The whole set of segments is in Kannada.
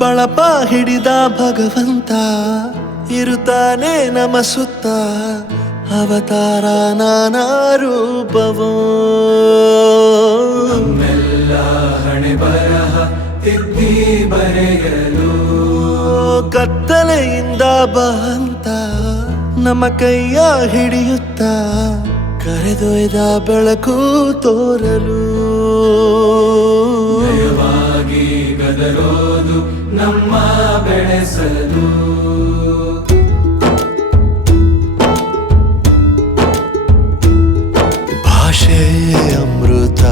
ಬಳಪ ಹಿಡಿದ ಭಗವಂತ ಇರುತ್ತಾನೆ ನಮ ಸುತ್ತ ಅವತಾರ ನಾನಾ ರೂಪವೋ ನಮ್ಮೆಲ್ಲ ಹಣೆ ಬರಹ ತಿದ್ದಿ ಬರೆಯಲು ಕತ್ತಲೆಯಿಂದ ಬಂತ ನಮ್ಮ ಕೈಯ ಹಿಡಿಯುತ್ತ ಕರೆದೊಯ್ದ ಬೆಳಕು ತೋರಲು ನಯವಾಗಿ ಗದರೋದು ನಮ್ಮ ಬೆಳೆಸಲು ಭಾಷೆ ಅಮೃತ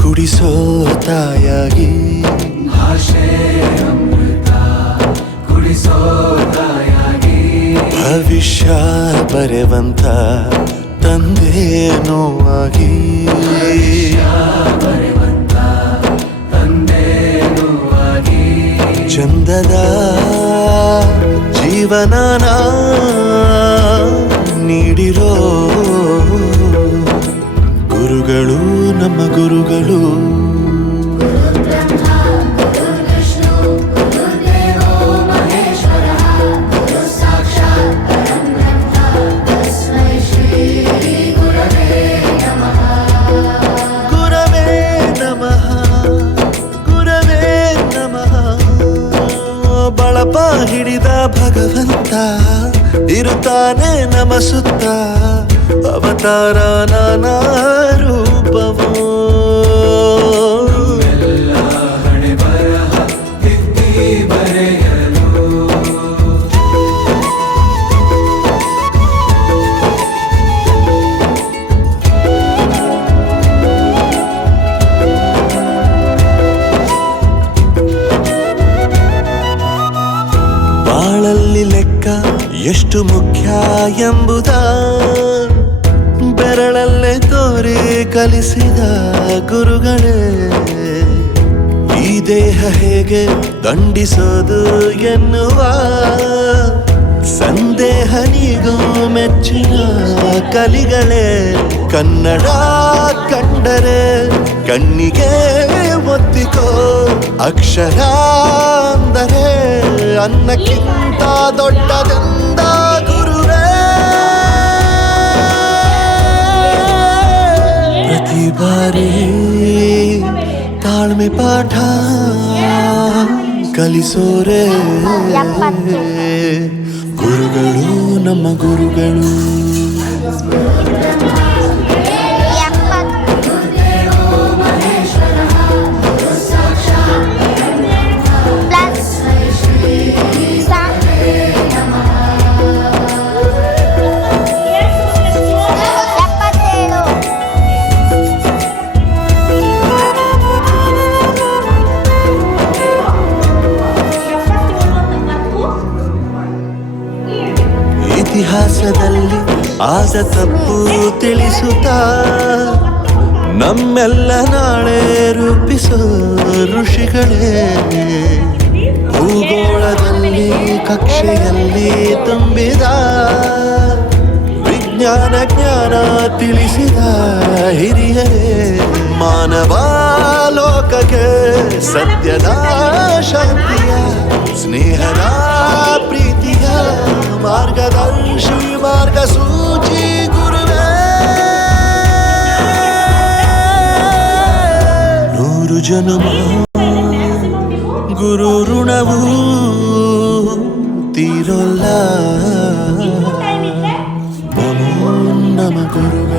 ಕುಡಿಸೋ ತಾಯಾಗಿ ಭಾಷೆ ಅಮೃತ ಕುಡಿಸೋ ತಾಯಾಗಿ ಭವಿಷ್ಯ ಬರೆವಂತ ತಂದೇನೋ ಆಗಿ ಬರೆವಂತ ತಂದೇನೂ ಆಗಿ ಚಂದದ ಜೀವನನ ನೀಡಿರೋ ಗುರುಗಳು ನಮ್ಮ ಗುರುಗಳು ಬಳಪ ಹಿಡಿದ ಭಗವಂತ ಇರುತ್ತಾನೆ ನಮ ಸುತ್ತ ಅವತಾರ ನಾನಾ ರೂಪವೋ ಎಲ್ಲ ಹಣೆ ಬರಹ ತಿದ್ದಿ ಬರೆಯಲು ಬಾಳಲ್ಲಿ ಲೆಕ್ಕ ಎಷ್ಟು ಮುಖ್ಯ ಎಂಬುದ ಬೆರಳಲ್ಲೇ ತೋರಿ ಕಲಿಸಿದ ಗುರುಗಳೇ ಈ ದೇಹ ಹೇಗೆ ದಂಡಿಸೋದು ಎನ್ನುವ ಸಂದೇಹ ನೀಗೋ ಮೆಚ್ಚಿನ ಕಲಿಗಳೇ ಕನ್ನಡ ಕಂಡರೆ ಕಣ್ಣಿಗೆ ಒತ್ತಿಕೋ ಅಕ್ಷರ ಅಂದರೆ ಅನ್ನಕ್ಕಿಂತ ದೊಡ್ಡದೆಂದ ಗುರುವೇ ಪ್ರತಿ ಬಾರಿ ತಾಳ್ಮೆ ಪಾಠ ಕಲಿಸೋರೆ ಗುರುಗಳು ನಮ್ಮ ಗುರುಗಳು ಇತಿಹಾಸದಲ್ಲಿ ಆದ ತಪ್ಪು ತಿಳಿಸುತ್ತಾ ನಮ್ಮೆಲ್ಲ ನಾಳೆ ರೂಪಿಸೋ ಋಷಿಗಳೇ ಭೂಗೋಳದಲ್ಲಿ ಕಕ್ಷೆಯಲ್ಲಿ ತುಂಬಿದ ವಿಜ್ಞಾನ ಜ್ಞಾನ ತಿಳಿಸಿದ ಹಿರಿಯರೇ ಮಾನವ ಲೋಕಕ್ಕೆ ಸತ್ಯದ ಶಾಂತಿಯ ಸ್ನೇಹದ ಪ್ರೀತಿಯ ಮಾರ್ಗದರ್ಶಿ ಮಾರ್ಗಸೂಚಿ ಗುರುವೇ ನೂರು ಜನ್ಮ ಗುರು ಋಣವು ತೀರೋಲ್ಲ ನಮೋ ನಮ ಗುರುಗಳು.